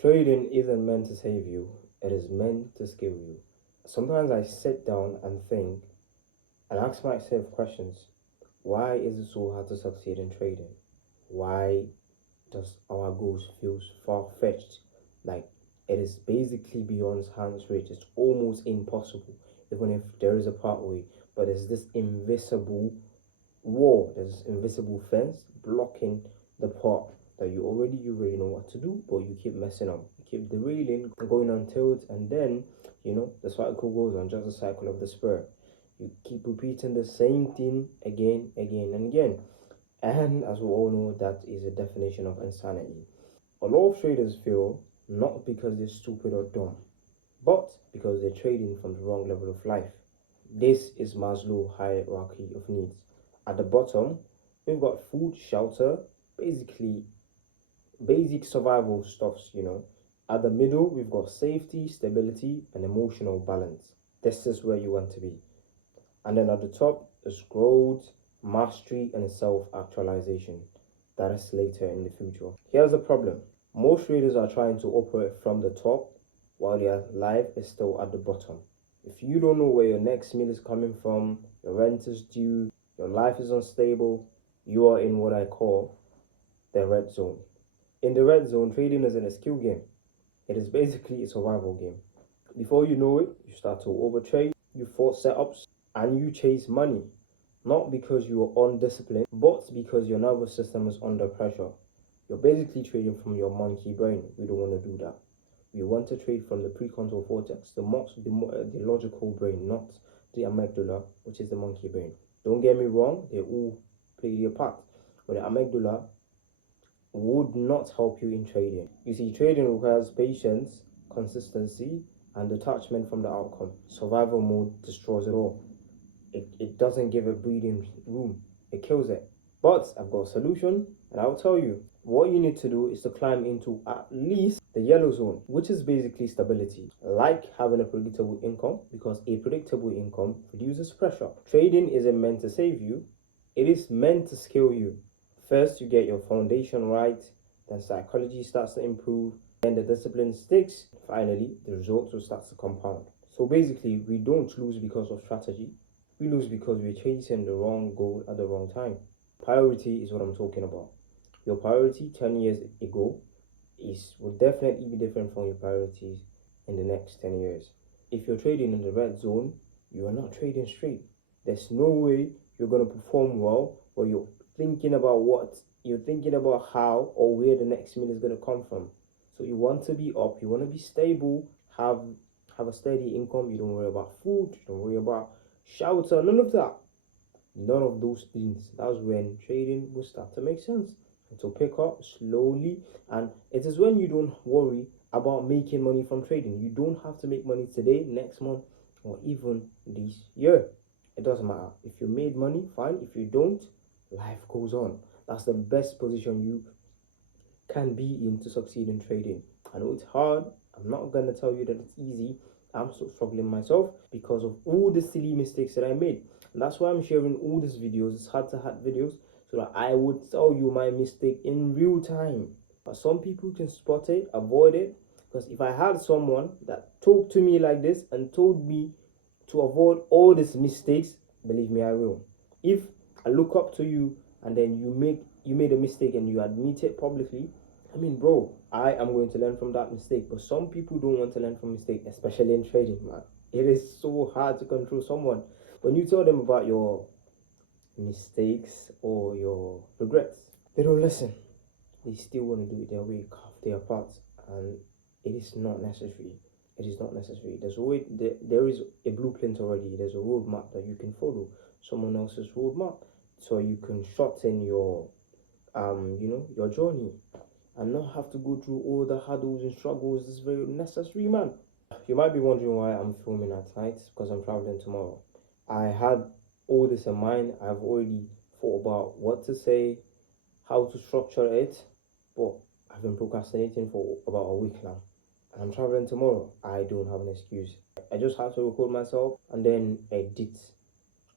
Trading isn't meant to save you, it is meant to skill you. Sometimes I sit down and think and ask myself questions. Why is it so hard to succeed in trading? Why does our goals feel far-fetched? Like it is basically beyond hand's reach. It's almost impossible, even if there is a pathway. But there's this invisible wall, there's invisible fence blocking the path that you already know what to do, but you keep messing up. You keep derailing, going on tilts, and then the cycle goes on, just a cycle of despair. You keep repeating the same thing again, again, and again. And as we all know, that is a definition of insanity. A lot of traders fail not because they're stupid or dumb, but because they're trading from the wrong level of life. This is Maslow's hierarchy of needs. At the bottom, we've got food, shelter, basically basic survival stuffs. At the middle, we've got safety, stability, and emotional balance. This is where you want to be. And then at the top is growth, mastery, and self-actualization. That is later in the future. Here's the problem. Most traders are trying to operate from the top while their life is still at the bottom. If you don't know where your next meal is coming from, your rent is due, your life is unstable, you are in what I call the red zone. In the red zone, trading isn't a skill game. It is basically a survival game. Before you know it, you start to overtrade, you force setups, and you chase money. Not because you are undisciplined, but because your nervous system is under pressure. You're basically trading from your monkey brain. We don't want to do that. We want to trade from the prefrontal cortex, the logical brain, not the amygdala, which is the monkey brain. Don't get me wrong, they all play their part. But the amygdala would not help you in trading. You see, trading requires patience, consistency, and detachment from the outcome. Survival mode destroys it all. It doesn't give it breathing room. It kills it. But I've got a solution, and I'll tell you. What you need to do is to climb into at least the yellow zone, which is basically stability, like having a predictable income, because a predictable income reduces pressure. Trading isn't meant to save you, it is meant to skill you. First, you get your foundation right, then psychology starts to improve, then the discipline sticks. Finally, the results will start to compound. So basically, we don't lose because of strategy. We lose because we're chasing the wrong goal at the wrong time. Priority is what I'm talking about. Your priority 10 years ago will definitely be different from your priorities in the next 10 years. If you're trading in the red zone, you are not trading straight. There's no way you're going to perform well or you're thinking about how or where the next meal is going to come from. So you want to be up, you want to be stable, have a steady income. You don't worry about food, you don't worry about shelter, none of that. None of those things. That's when trading will start to make sense. It will pick up slowly, and it is when you don't worry about making money from trading. You don't have to make money today, next month, or even this year. It doesn't matter. If you made money, fine. If you don't, life goes on. That's the best position you can be in to succeed in trading. I know it's hard. I'm not gonna tell you that it's easy. I'm still struggling myself because of all the silly mistakes that I made. And that's why I'm sharing all these videos, these heart-to-heart videos, so that I would tell you my mistake in real time. But some people can spot it, avoid it. Because if I had someone that talked to me like this and told me to avoid all these mistakes, believe me, I will. If I look up to you and then you made a mistake and you admit it publicly, I mean, bro, I am going to learn from that mistake. But some people don't want to learn from mistakes, especially in trading, man. It is so hard to control someone. When you tell them about your mistakes or your regrets, they don't listen. They still want to do it their way, carve their parts, and it is not necessary. It is not necessary. There is a blueprint already. There's a roadmap that you can follow. Someone else's roadmap, so you can shorten your journey and not have to go through all the hurdles and struggles. Is very necessary, man. You might be wondering why I'm filming at night, because I'm traveling tomorrow. I had all this in mind. I've already thought about what to say, how to structure it, but I've been procrastinating for about a week now. And I'm traveling tomorrow. I don't have an excuse. I just have to record myself and then edit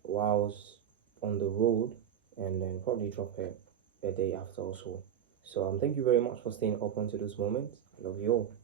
whilst on the road, and then probably drop it a day after also. So thank you very much for staying up until this moment. Love you all.